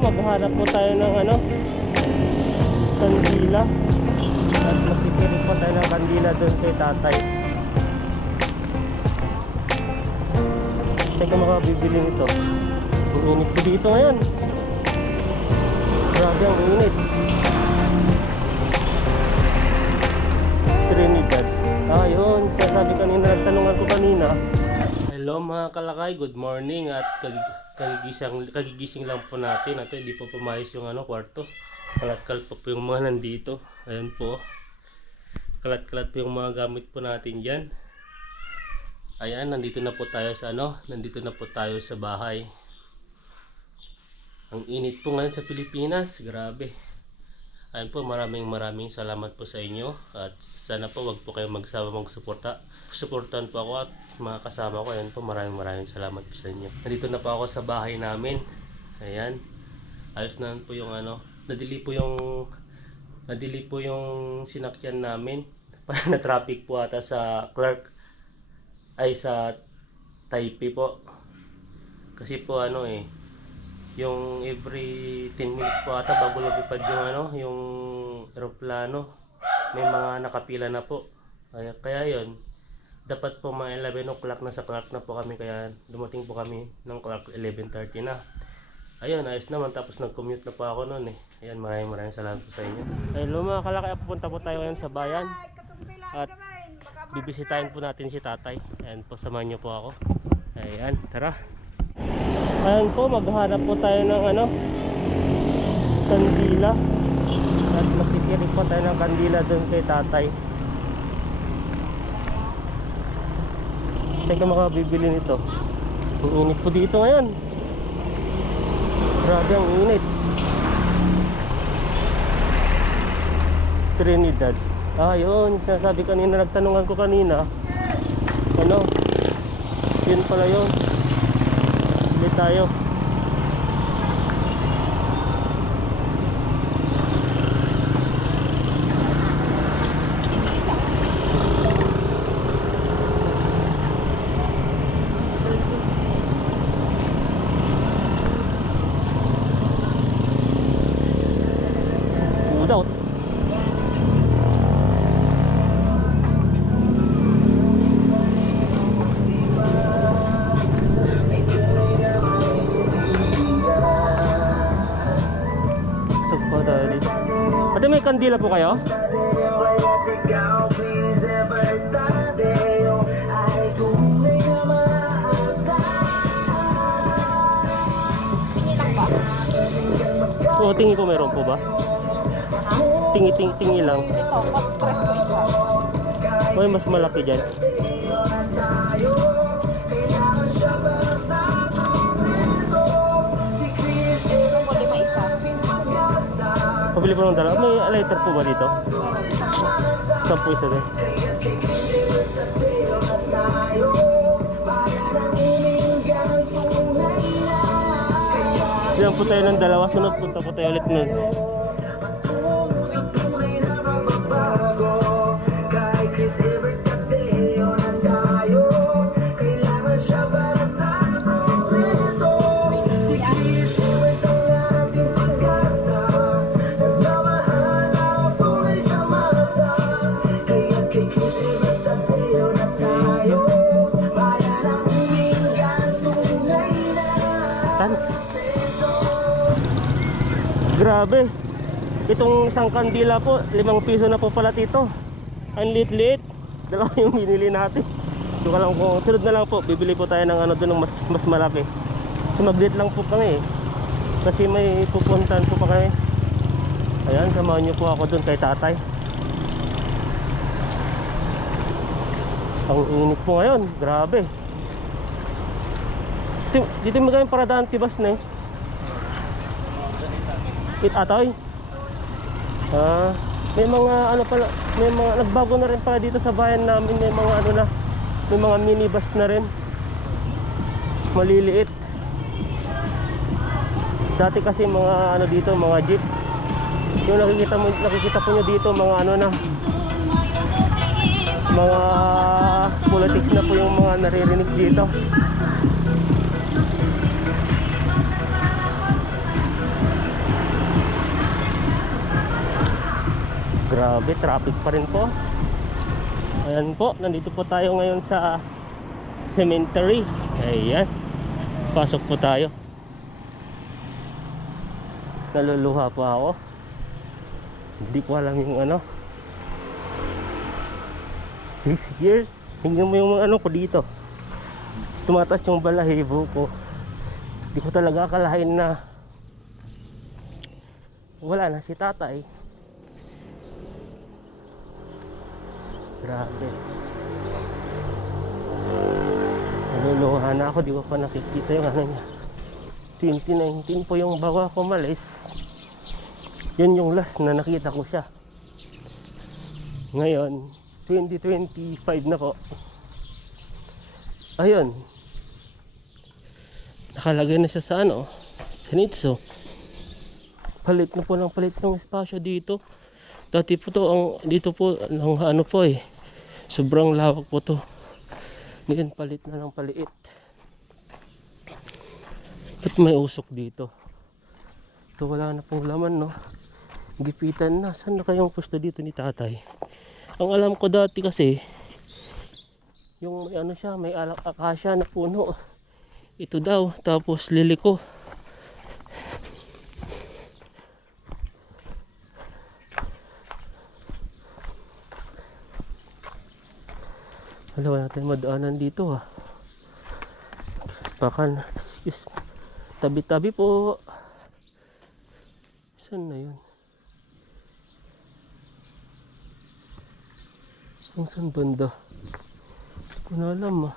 maghahanap po tayo ng ano, kandila. At magpipilit po tayo ng kandila doon kay tatay. Teka makabibili nito. Ang init ko dito ngayon. Grabe ang init. Trinidad. Ah, yun. Sasabi kanina, nagtanungan ko kanina. Hello mga kalakay, good morning at kagigising, kagigising lang po natin. At hindi po pumayos yung ano, kwarto. Kalat-kalat po po yung mga nandito. Ayan po. Kalat-kalat po yung mga gamit po natin dyan. Ayan, nandito na po tayo sa ano, nandito na po tayo sa bahay. Ang init po ngayon sa Pilipinas, grabe. Ayun po, maraming maraming salamat po sa inyo at sana po wag po kayo magsawa magsuporta. Suportahan po ako at mga kasama ko. Ayun po, maraming maraming salamat po sa inyo. Nandito na po ako sa bahay namin. Ayan. Ayos na po yung ano, nadili po yung nadili po yung sinakyan namin. Parang na traffic po ata sa Clark ay sa Taipei po. Kasi po ano eh, yung every 10 minutes po ata bago lumipad yung ano, yung eroplano, may mga nakapila na po. Kaya, kaya yun, dapat po mga 11 o'clock na sa Clark na po kami, kaya dumating po kami ng Clark 11.30 na. Ayun, ayos naman, tapos nag-commute na po ako noon eh. Ayan, maraming maraming salamat po sa inyo. Hello mga kalaki, pupunta po tayo ngayon sa bayan. At bibisitahin po natin si tatay. Ayan po, samahan niyo po ako. Ayan, tara. Ayan po, maghanap po tayo ng ano, kandila. At magkikirig po tayo ng kandila doon kay tatay. Teka makabibili nito. Ang init po dito ngayon. Grabe ang init. Trinidad. Ah, yun. Sinasabi kanina, nagtanungan ko kanina. Ano? Yun pala yun. Tayo. Kandila po kayo? Tingin lang ba? Oo, tingin ko meron po ba? Tingi, tingi, tingi lang. Ito, pag-press ko isa. Mas malaki dyan. Pabili po ng dalawa. May lighter po ba dito? Saan po isa din? Diyan po tayo ng dalawa. Sunod punta po tayo ulit nun. Grabe. Itong isang kandila po, limang piso na po pala tito. Ang liit-liit. Dalawa yung binili natin. Ko alam kung sunod na lang po, bibili po tayo ng ano doon mas, mas malaki. Kasi mag lang po kami eh. Kasi may pupuntahan po pa kami. Ayan, samahan niyo po ako doon kay tatay. Ang init po ngayon, grabe. Dito, dito magandang paradaan tibas na eh. It atoy. Ah, may mga ano pala, may mga nagbago na rin pala dito sa bayan namin, may mga ano na, may mga minibus na rin. Maliliit. Dati kasi mga ano dito, mga jeep. Yung nakikita mo, nakikita po nyo dito mga ano na mga politics na po yung mga naririnig dito. Grabe, traffic pa rin po. Ayan po, nandito po tayo ngayon sa cemetery. Ayan. Pasok po tayo. Naluluha po ako. Hindi ko alam yung ano. Six years. Tingnan mo yung ano ko dito. Tumatas yung balahibo ko. Hindi ko talaga akalain na wala na si tatay. Grabe. Naluluha na ako, di ko pa nakikita yung ano niya. 2019 po yung bago ako malis. Yun yung last na nakita ko siya. Ngayon, 2025 na po. Ayun. Nakalagay na siya sa ano, sa Nitso. Palit na po ng palit ng espasyo dito. Dati po to, ang, dito po, ng ano po eh. Sobrang lawak po to. Ngayon palit na ng paliit. Ba't may usok dito? Ito wala na pong laman no. Gipitan na. Saan na kayong pwesto dito ni tatay? Ang alam ko dati kasi, yung may ano siya, may akasya na puno. Ito daw, tapos liliko. Alam natin madaanan dito ah. Baka, excuse. Tabi-tabi po. Saan na yun? Ang saan banda? Hindi ko na alam ah.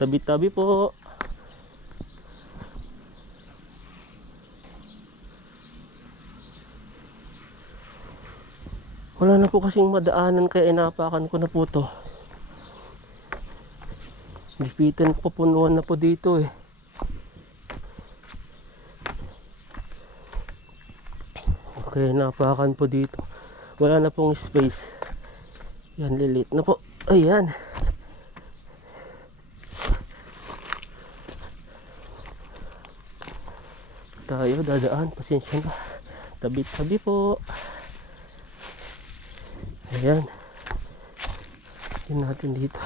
Tabi-tabi po. Wala na po kasing madaanan kaya inapakan ko na po to. Gipitan po punuan na po dito eh. Okay, napakan po dito. Wala na pong space. Yan, lilit na po. Ayan. Tayo, dadaan. Pasensya na. Tabi-tabi po. Ayan. Tingnan natin dito.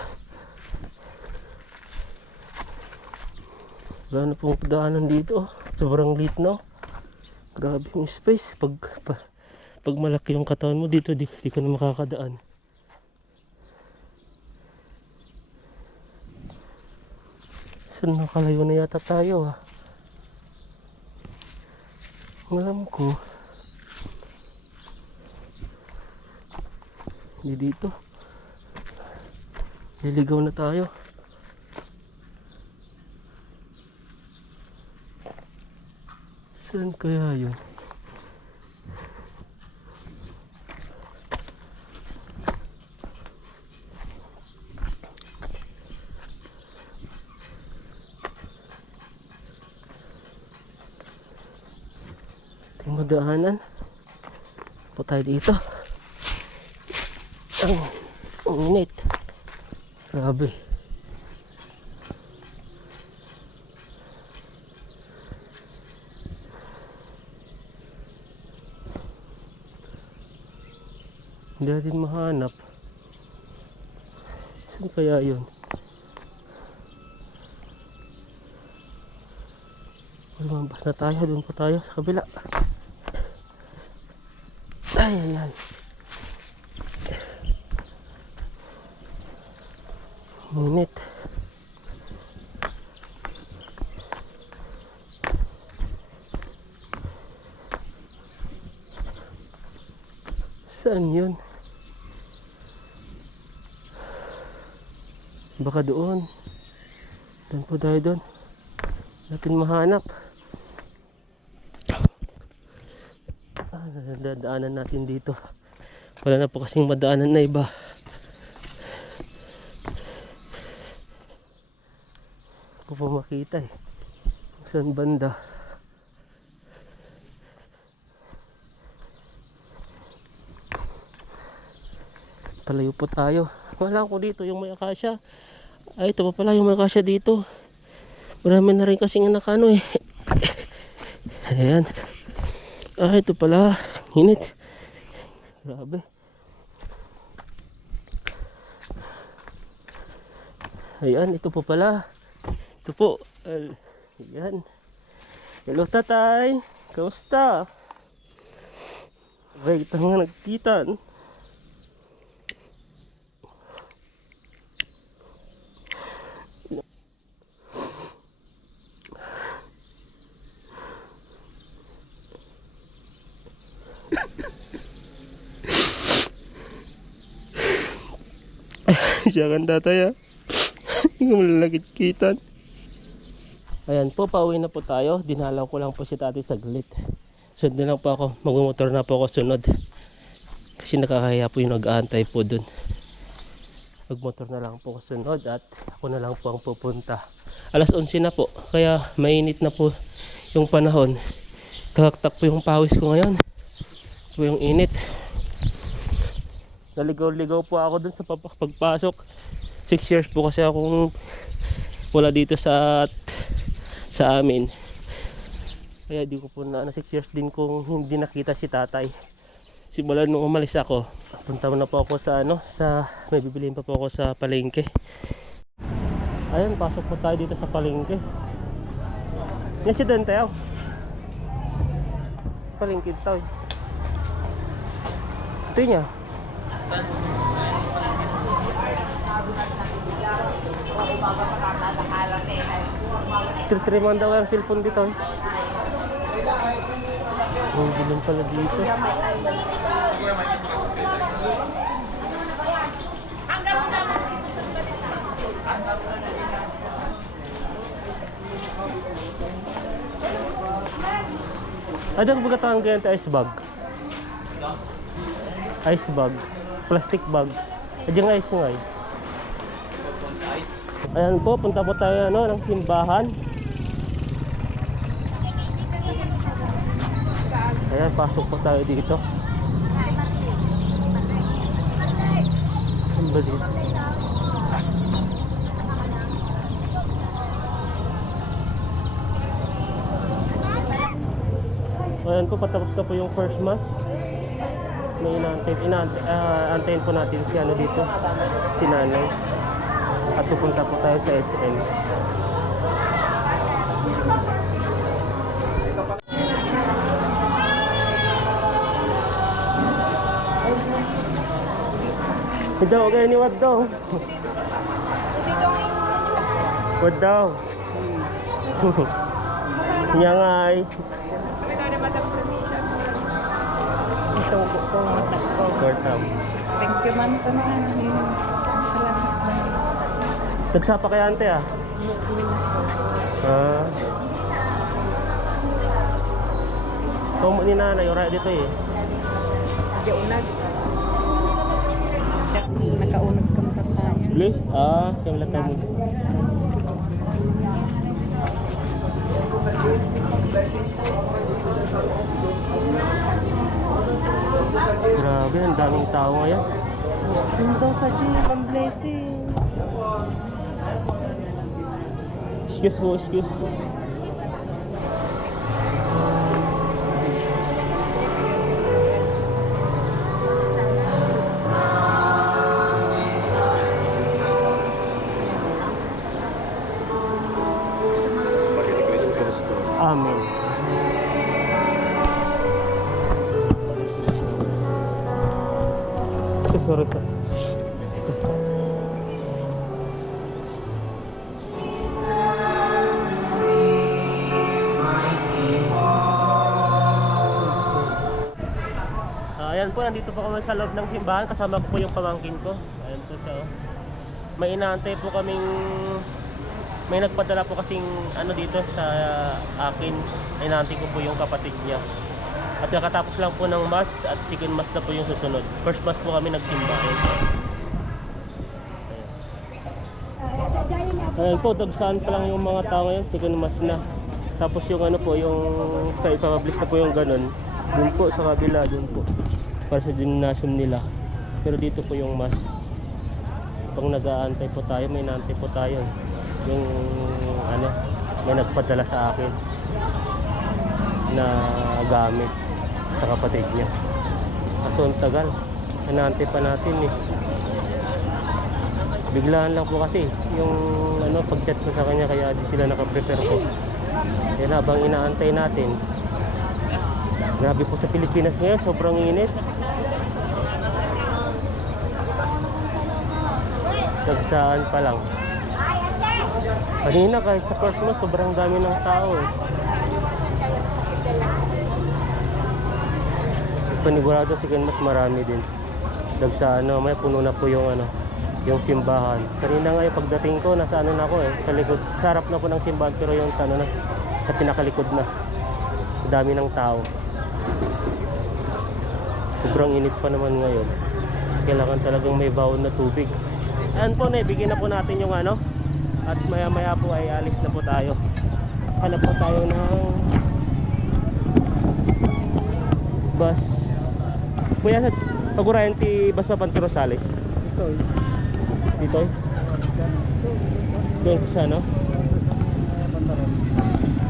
Wala na pong daanan dito. Sobrang lit no. Grabe yung space. Pag, pa, pag malaki yung katawan mo dito, di, di ka na makakadaan. Saan nakalayo na yata tayo ah? Alam ko. Hindi dito. Liligaw na tayo. Saan kaya yun? Ito yung madaanan. Po tayo dito. Ang, ang init. Grabe. Hindi natin mahanap. Saan kaya yun? Lumabas na tayo. Doon pa tayo sa kabila. Ay, ay, ay. Minit. Saan yun? Baka doon. Doon po tayo doon. Natin mahanap. Ah, dadaanan natin dito. Wala na po kasing madaanan na iba. Ko po makita eh. Saan banda? Palayo po tayo. Wala ko dito yung may akasya. Ay, ito pa pala yung may akasya dito. Marami na rin kasing nakano eh. Ayan. Ah, ito pala. Init. Grabe. Ayan, ito po pala. Ito po. Ayan. Hello, tatay. Kamusta? Right, nga nagkita. Siya kan tatay ah. Hindi ko malalagit kitan. Ayan po, pauwi na po tayo. Dinalaw ko lang po si tatay saglit. Sunod na lang po ako. Magmumotor na po ako sunod. Kasi nakakahiya po yung nag-aantay po dun. Magmotor na lang po ako sunod at ako na lang po ang pupunta. Alas 11 na po. Kaya mainit na po yung panahon. Taktak po yung pawis ko ngayon. Po yung init. Naligaw-ligaw po ako dun sa pagpasok. 6 years po kasi akong wala dito sa sa amin. Kaya di ko po na, na 6 years din kung hindi nakita si tatay. Simula nung umalis ako, punta na po ako sa ano, sa may bibiliin pa po ako sa palengke. Ayun, pasok po tayo dito sa palengke. Nga si Dan tayo. Palengke tayo. Ito niya. Tritriman daw ang cellphone dito. eh. Ang bilhin pala dito. Ada ko baga tawag ganyan ice bag? Ice bag. Plastic bag. Ada nga ice nga eh. Ayan po, punta po tayo ano, ng simbahan. Ayan, pasok po tayo dito. Saan ba dito? Ayan po, patapos na po yung first mass. May inaantay, inaantay, ah, antayin po natin si ano dito, si nanay. At pupunta po tayo sa SM. Daw, kayo ni Wad daw. Wad daw. Niya ko mata ko. Kortam. Thank you man to na. Salamat. Nagsapa kay ante ah. Ah. Kumo ni nanay, ora dito eh. Di unag. Nakaunag kang patayan. Please? Ah, kami lang tayo. Grabe, ang daming tao ngayon. Doon daw sa Diyos ang blessing. Excuse mo, excuse. Nandito po kami sa loob ng simbahan. Kasama ko po yung pamangkin ko. Ayan po siya. oh. May inaantay po kaming... May nagpadala po kasing ano dito sa akin. Inaantay ko po yung kapatid niya. At kakatapos lang po ng mass at second mass na po yung susunod. First mass po kami nagsimba. Ayan po. Ayan. Po, dagsaan pa lang yung mga tao ngayon. Second mass na. Tapos yung ano po, yung sa ipapablis na po yung ganun. Dun po sa kabila, dun po. Para sa gymnasium nila. Pero dito po yung mas. Pag nag-aantay po tayo, may naantay po tayo. Yung ano, may nagpadala sa akin na gamit. sa kapatid niya. Kaso ang tagal. Inaantay pa natin eh. Biglaan lang po kasi yung ano pag-chat ko sa kanya kaya di sila nakaprepare ko. Yan habang inaantay natin. Grabe po sa Pilipinas ngayon, sobrang init. Nagsaan pa lang. Kanina kahit sa mo, sobrang dami ng tao eh. Panigurado si mas marami din. Nagsa ano, may puno na po yung ano, yung simbahan. Kanina nga yung pagdating ko, nasa ano na ako eh, sa likod, sa harap na po ng simbahan pero yung sa ano na, sa pinakalikod na. Dami ng tao. Sobrang init pa naman ngayon. Kailangan talagang may bawon na tubig. Ayan po, naibigyan na po natin yung ano. At maya maya po ay alis na po tayo. Hanap po tayo ng bus. Kuya, sa pagurayan ti bus papanti Rosales. Eh. Dito eh. Doon sa ano?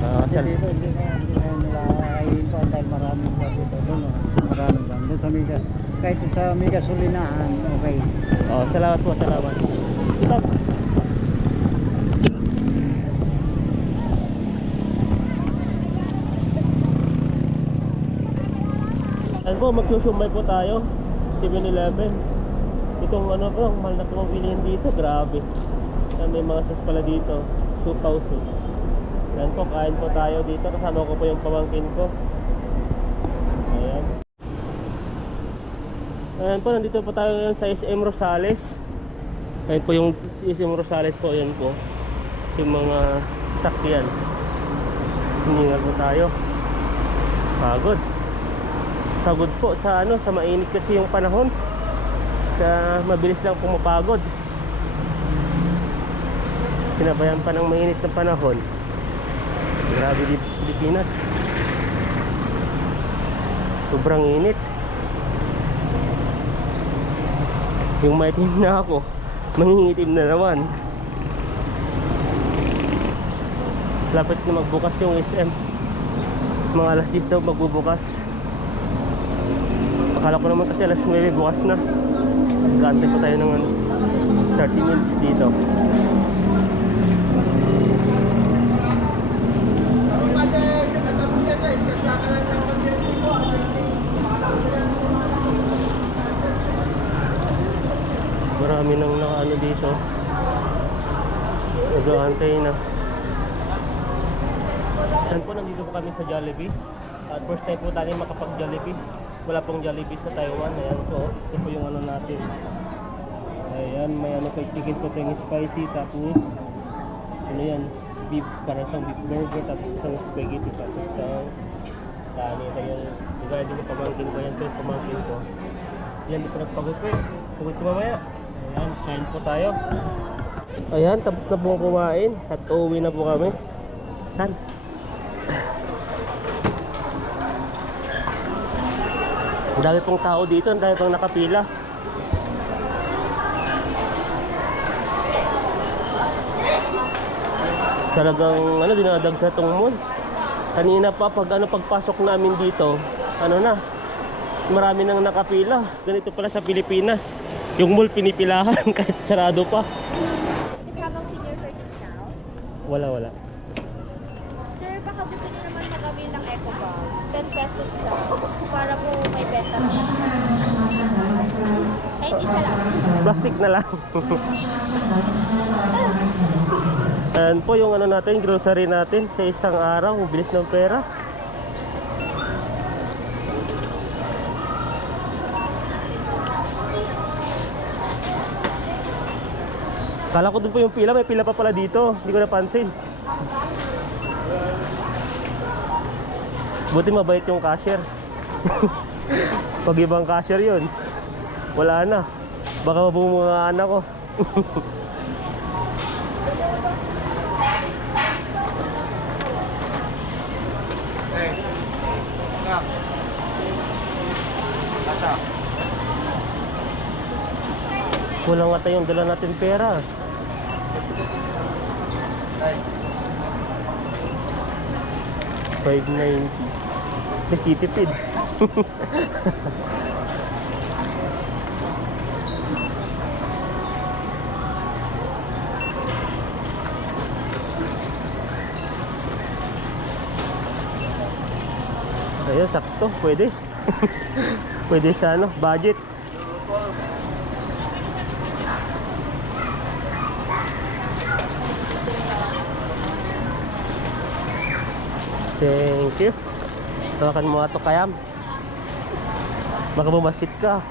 Ah, Kasi sa, dito hindi na nila dahil maraming pa dito. Doon lang. Doon sa Miga. Kahit sa Miga Sulinahan, okay. oh, salamat po, salamat. Stop. Ayan po, magsusumay po tayo. 7-Eleven. Itong ano po, mahal na bilihin dito. Grabe. Ayan, may mga sas pala dito. Soup houses. Ayan po, kain po tayo dito. Kasama ko po yung pamangkin ko. Ayan. Ayan po, nandito po tayo ngayon sa SM Rosales. Ayan po yung SM Rosales po, ayan po. Yung mga sasakyan. Hiningal po tayo. Pagod. Pagod po sa ano, sa mainit kasi yung panahon. Sa mabilis lang pumapagod. Sinabayan pa ng mainit na panahon. Grabe sa Pilipinas. Sobrang init. Yung maitim na ako, mangingitim na naman. Lapit na magbukas yung SM. Mga alas 10 daw magbubukas. Akala ko naman kasi alas 9 bukas na. Gantay pa tayo ng ano, 30 minutes dito. Marami nang nakaano dito. Nag-aantay na. Saan po nandito po kami sa Jollibee? At first time po tayo makapag-Jollibee. Wala pong Jollibee sa Taiwan. Ayan po. Ito po yung ano natin. Ayan, may ano kay chicken po tayong spicy. Tapos, ano yan? Beef, parang isang beef burger. Tapos isang spaghetti. Tapos isang kanin. Ito din yung pamangkin ko. Yan yung pamangkin ko. Yan, pa nagpagod po. Pagod ko mamaya. Ayan, kain po tayo. Ayan, tapos na po kumain. At uuwi na po kami. Han. Ang dami pong tao dito, ang dami pong nakapila. Talagang ano dinadag sa tong mall. Kanina pa pag ano pagpasok namin dito, ano na, marami nang nakapila. Ganito pala sa Pilipinas. Yung mall pinipilahan kahit sarado pa. Habang senior for discount. Wala wala. Sir, baka gusto niyo naman mag-avail ng Eco Bag. 10 pesos lang. Para po may benta naman. Kahit isa lang. Plastic na lang. Ayan po yung ano natin, grocery natin sa isang araw. Bilis ng pera. Kala ko doon po yung pila, may pila pa pala dito. Hindi ko napansin. Buti mabait yung cashier. Pag ibang cashier yun, wala na. Baka mabumungaan ako. Kulang ata yung dala natin pera. Five ninety. Nagtitipid. Ayun, sakto. Pwede. Pwede sa ano, budget. Thank you. Tawakan mo ato kayam. Baka bumasit ka.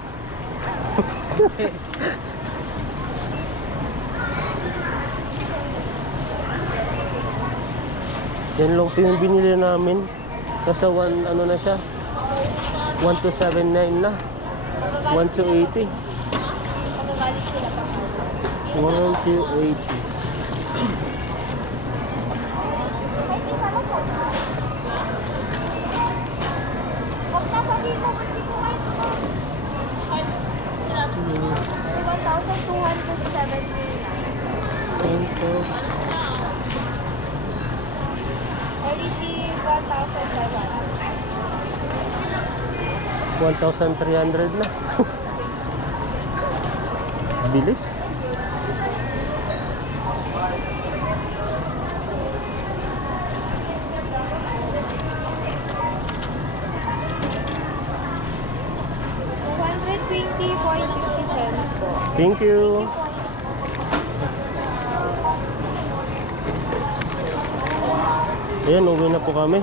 Yan lang po yung binili namin. Nasa 1 ano na siya. 1279 na. 1280. Magagalit sila pa. 1280. Kayo. 1,279. I received 1,700. 1,300 na. Bilis. Thank you. Ayan, uwi na po kami.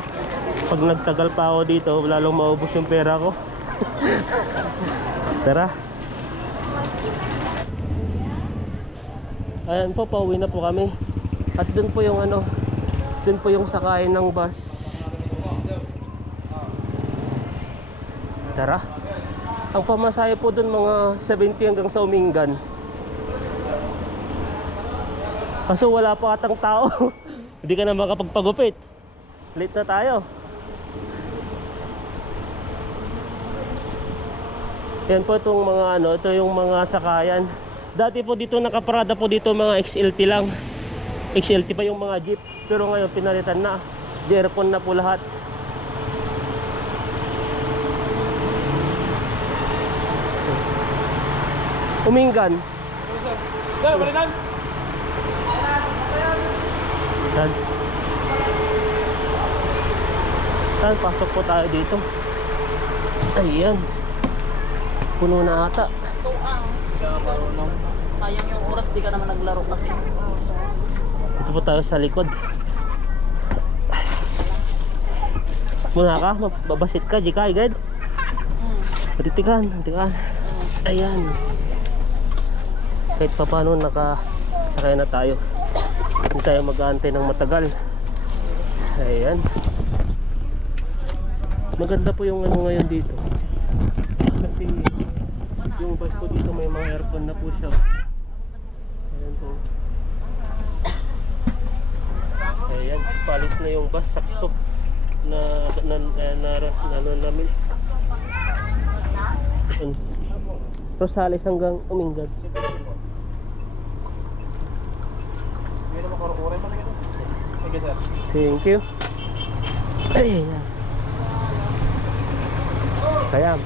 Pag nagtagal pa ako dito, lalong maubos yung pera ko. Tara. Ayan po, pauwi na po kami. At dun po yung ano, dun po yung sakayin ng bus. Tara. Ang pamasahe po dun mga 70 hanggang sa Umingan. Kaso wala pa atang tao. Hindi ka na makapagpagupit. Late na tayo. Yan po itong mga ano, ito yung mga sakayan. Dati po dito nakaparada po dito mga XLT lang. XLT pa yung mga jeep. Pero ngayon pinalitan na. Di aircon na po lahat. Umingan. Yan. Yan, pasok po tayo dito. Ayan. Puno na ata. Sayang yung oras, di ka naman naglaro kasi. Dito po tayo sa likod. Muna ka, mababasit ka, Jika, agad. Matitikan, matitikan. Ayan. Kahit pa paano nakasakay na tayo. Hindi tayo mag-aantay ng matagal. Ayan. Maganda po yung ano ngayon dito. Kasi yung bus po dito may mga aircon na po siya. Ayan po. Ayan, palis na yung bus sakto na na na, na, na, ano namin. Rosales hanggang Umingan. Thank you. Ayan. Kaya,